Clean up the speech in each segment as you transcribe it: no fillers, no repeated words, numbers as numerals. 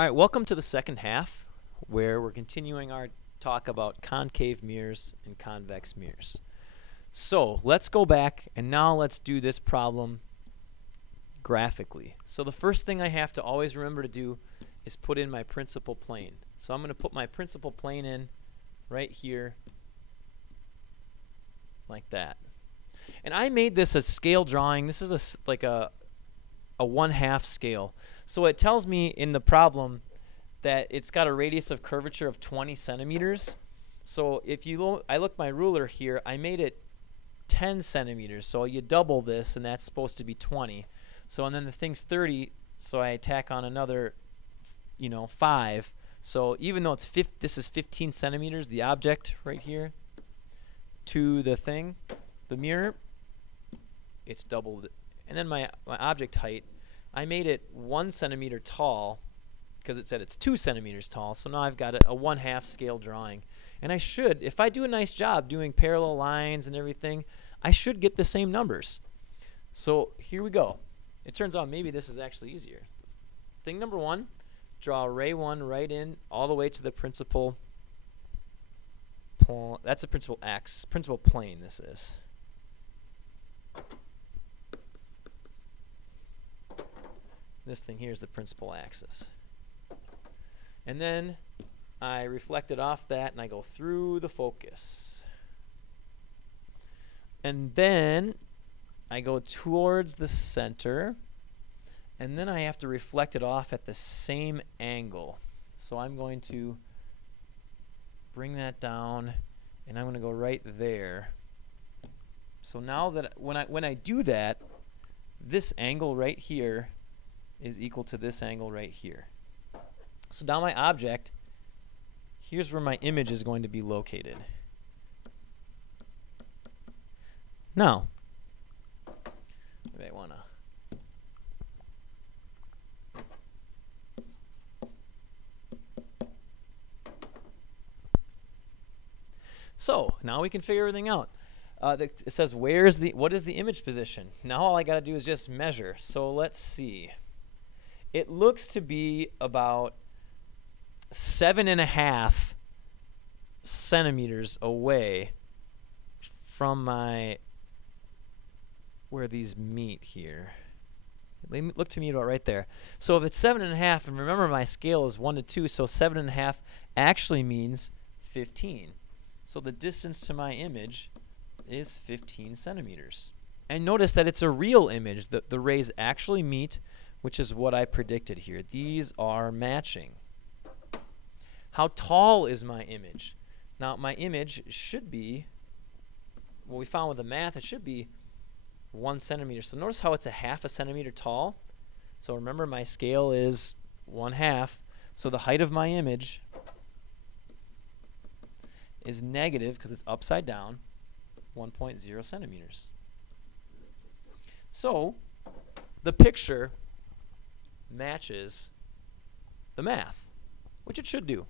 All right, welcome to the second half where we're continuing our talk about concave mirrors and convex mirrors. So let's go back and now let's do this problem graphically. So the first thing I have to always remember to do is put in my principal plane. So I'm going to put my principal plane in right here like that. And I made this a scale drawing. This is like a 1/2 scale. So it tells me in the problem that it's got a radius of curvature of 20 centimeters. So if you I look my ruler here, I made it 10 centimeters. So you double this, and that's supposed to be 20. So and then the thing's 30, so I tack on another, 5. So even though this is 15 centimeters, the object right here, to the thing, the mirror, it's doubled. And then my object height, I made it 1 centimeter tall because it said it's 2 centimeters tall. So now I've got a 1/2 scale drawing. And I should, if I do a nice job doing parallel lines and everything, I should get the same numbers. So here we go. It turns out maybe this is actually easier. Thing number 1, draw ray 1 right in all the way to the principal. That's the principal axis, principal plane this is. This thing here is the principal axis. And then I reflect it off that and I go through the focus. And then I go towards the center. And then I have to reflect it off at the same angle. So I'm going to bring that down and I'm going to go right there. So now that when I do that, this angle right here is equal to this angle right here. So now my object, here's where my image is going to be located. Now, maybe I want to so now we can figure everything out. It says what is the image position? Now all I got to do is just measure. So let's see. It looks to be about 7.5 centimeters away from where these meet here. They look to me about right there. So if it's 7.5, and remember my scale is 1 to 2, so 7.5 actually means 15. So the distance to my image is 15 centimeters. And notice that it's a real image. The rays actually meet, which is what I predicted here. These are matching. How tall is my image? Now, my image should be, what we found with the math, it should be 1 centimeter. So notice how it's a 1/2 centimeter tall. So remember, my scale is 1/2. So the height of my image is negative, because it's upside down, 1.0 centimeters. So the picture matches the math, which it should do.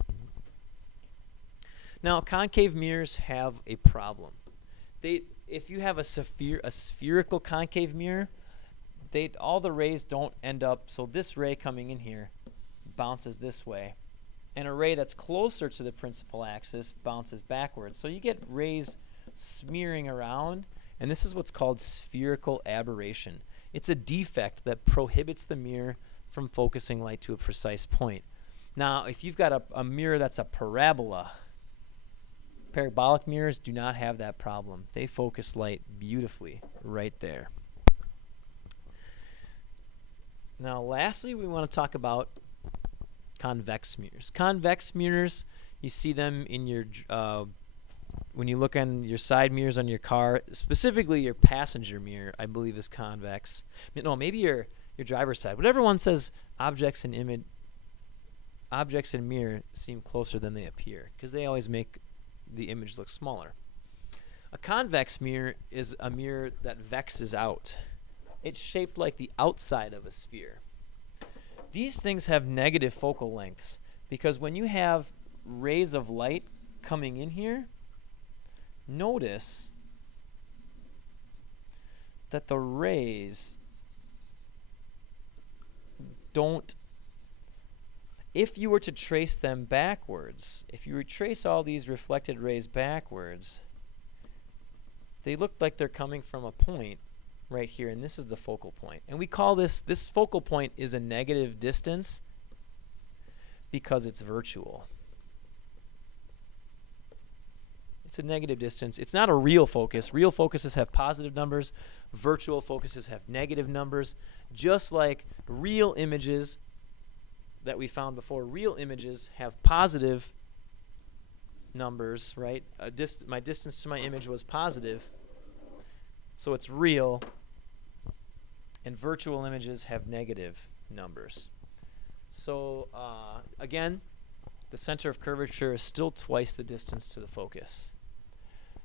Now, concave mirrors have a problem. If you have a spherical concave mirror, all the rays don't end up, so this ray coming in here bounces this way, and a ray that's closer to the principal axis bounces backwards. So you get rays smearing around, and this is what's called spherical aberration. It's a defect that prohibits the mirror from focusing light to a precise point. Now, if you've got a mirror that's a parabola, parabolic mirrors do not have that problem. They focus light beautifully right there. Now, lastly, we want to talk about convex mirrors. Convex mirrors, you see them in your when you look on your side mirrors on your car, specifically your passenger mirror, I believe is convex. No, maybe your driver's side. Whatever one says objects in mirror seem closer than they appear, because they always make the image look smaller. A convex mirror is a mirror that vexes out. It's shaped like the outside of a sphere. These things have negative focal lengths, because when you have rays of light coming in here, notice that the rays don't if you were to trace them backwards, if you retrace all these reflected rays backwards, they look like they're coming from a point right here, and this is the focal point. And we call this focal point is a negative distance because it's virtual. It's a negative distance. It's not a real focus. Real focuses have positive numbers. Virtual focuses have negative numbers. Just like real images that we found before, real images have positive numbers, right? My distance to my image was positive, so it's real. And virtual images have negative numbers. So again, the center of curvature is still twice the distance to the focus.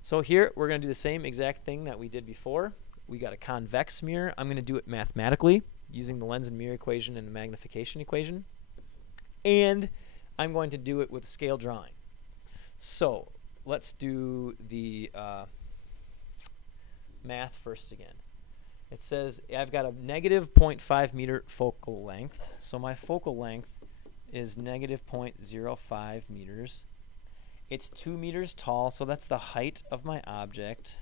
So here we're going to do the same exact thing that we did before. We got a convex mirror. I'm going to do it mathematically using the lens and mirror equation and the magnification equation. And I'm going to do it with scale drawing. So let's do the math first again. It says I've got a negative 0.5 meter focal length. So my focal length is negative 0.05 meters. It's 2 meters tall, so that's the height of my object.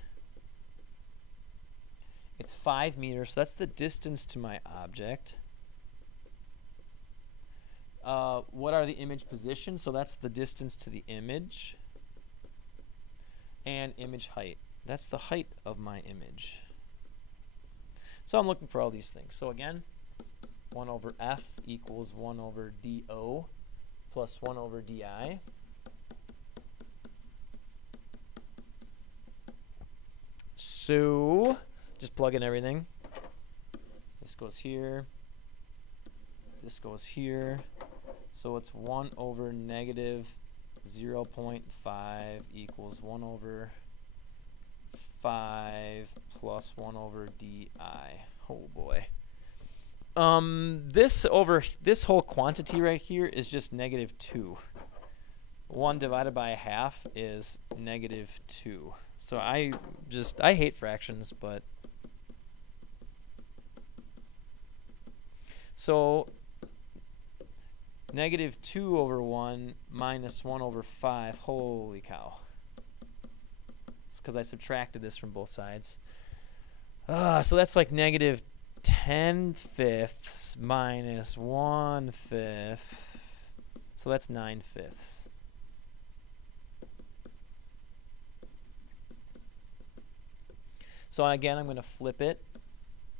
It's 5 meters, so that's the distance to my object. What are the image positions? So that's the distance to the image. And image height. That's the height of my image. So I'm looking for all these things. So again, 1 over f equals 1 over do plus 1 over di. So just plug in everything. This goes here. This goes here. So it's 1 over negative 0.5 equals 1 over 5 plus 1 over di. Oh boy. This whole quantity right here is just negative 2. 1 divided by a half is negative 2. So I hate fractions, but so negative 2 over 1 minus 1 over 5. Holy cow. It's because I subtracted this from both sides. So that's like negative 10/5 minus 1/5. So that's 9/5. So again, I'm going to flip it.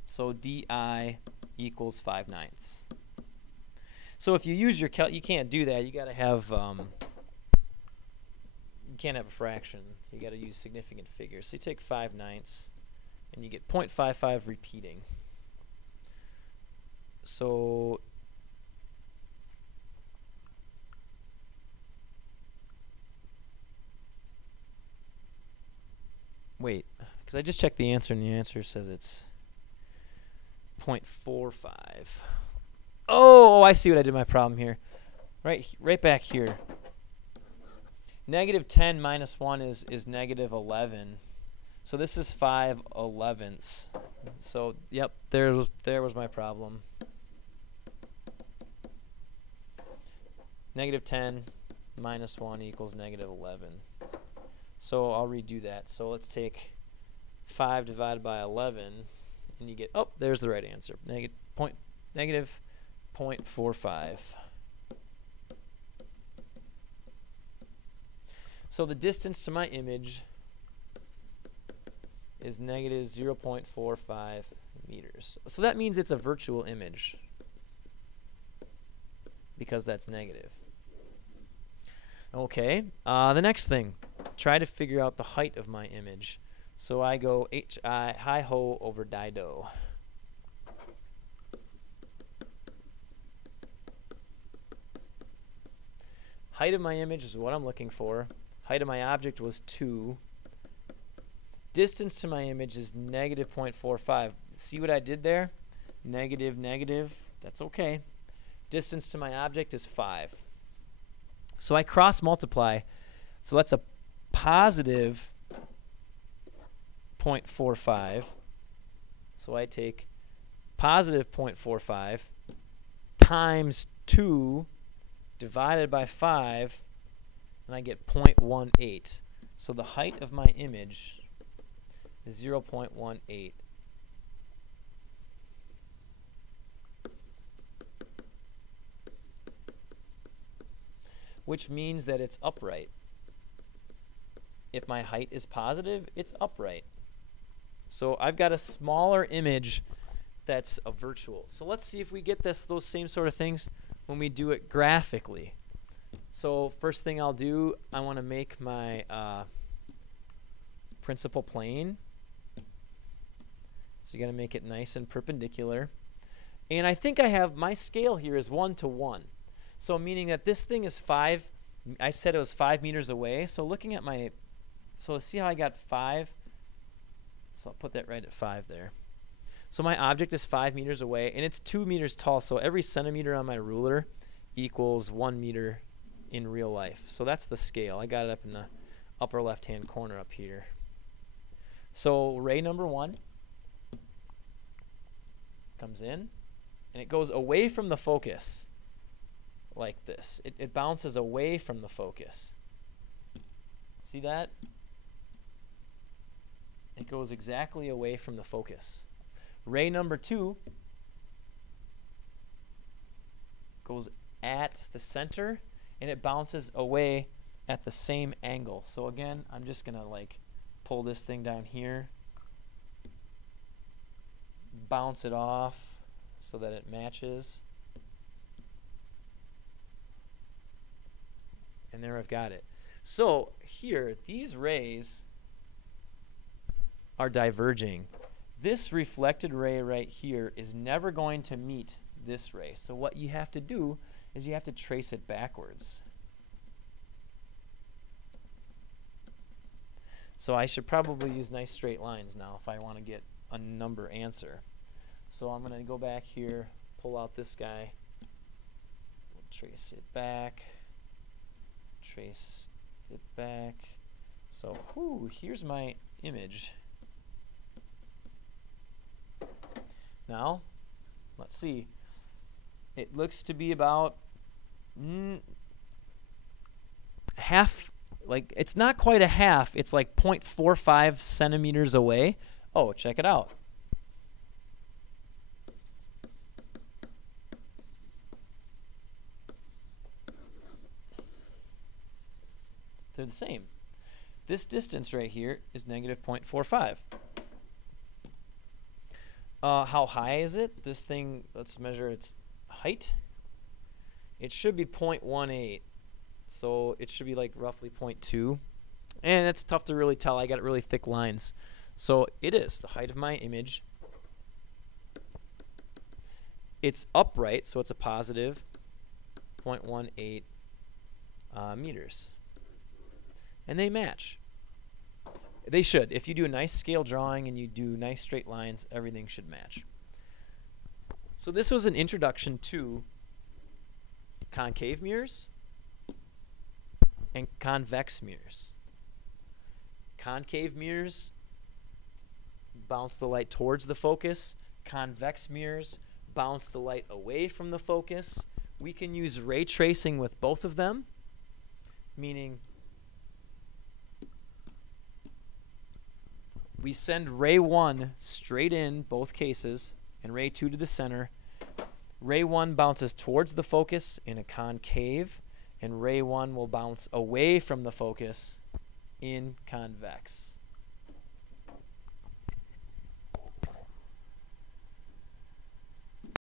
So di equals 5/9. So if you use your you can't do that. You got to have you can't have a fraction. You got to use significant figures. So you take 5/9 and you get 0.55 repeating. So wait, because I just checked the answer and the answer says it's 0.45. Oh, I see what I did my problem here. Right back here. Negative 10 minus 1 is negative 11. So this is 5/11. So yep, there was my problem. Negative 10 minus 1 equals negative 11. So I'll redo that. So let's take 5 divided by 11, and you get, oh, there's the right answer. Negative 0.45. So the distance to my image is negative 0.45 meters. So that means it's a virtual image because that's negative. Okay, the next thing, try to figure out the height of my image. So I go hi ho over di do. Height of my image is what I'm looking for. Height of my object was 2. Distance to my image is negative 0.45. See what I did there? Negative, negative. That's okay. Distance to my object is 5. So I cross multiply. So that's a positive 0.45. So I take positive 0.45 times 2 divided by 5, and I get 0.18. So the height of my image is 0.18. Which means that it's upright. If my height is positive, it's upright. So I've got a smaller image that's a virtual. So let's see if we get those same sort of things when we do it graphically. So first thing I'll do, I want to make my principal plane. So you got to make it nice and perpendicular. And I think I have my scale here is 1 to 1. So meaning that this thing is 5. I said it was 5 meters away. So looking at my, so see how I got 5? So I'll put that right at 5 there. So my object is 5 meters away, and it's 2 meters tall. So every centimeter on my ruler equals 1 meter in real life. So that's the scale. I got it up in the upper left-hand corner up here. So ray number 1 comes in, and it goes away from the focus like this. It bounces away from the focus. See that? It goes exactly away from the focus. Ray number 2 goes at the center, and it bounces away at the same angle. So again, I'm just going to like pull this thing down here, bounce it off so that it matches. And there I've got it. So here, these rays are diverging. This reflected ray right here is never going to meet this ray. So what you have to do is you have to trace it backwards. So I should probably use nice straight lines now if I want to get a number answer. So I'm going to go back here, pull out this guy, trace it back, trace it back. So here's my image. Now, let's see. It looks to be about half, like it's not quite a half, it's like 0.45 centimeters away. Oh, check it out. They're the same. This distance right here is negative 0.45. How high is it? This thing, let's measure its height. It should be 0.18. So it should be like roughly 0.2. And it's tough to really tell. I got really thick lines. So it is the height of my image. It's upright, so it's a positive 0.18 meters. And they match. They should. If you do a nice scale drawing and you do nice straight lines, everything should match. So this was an introduction to concave mirrors and convex mirrors. Concave mirrors bounce the light towards the focus. Convex mirrors bounce the light away from the focus. We can use ray tracing with both of them, meaning we send ray 1 straight in both cases and ray 2 to the center. Ray 1 bounces towards the focus in a concave, and ray 1 will bounce away from the focus in convex.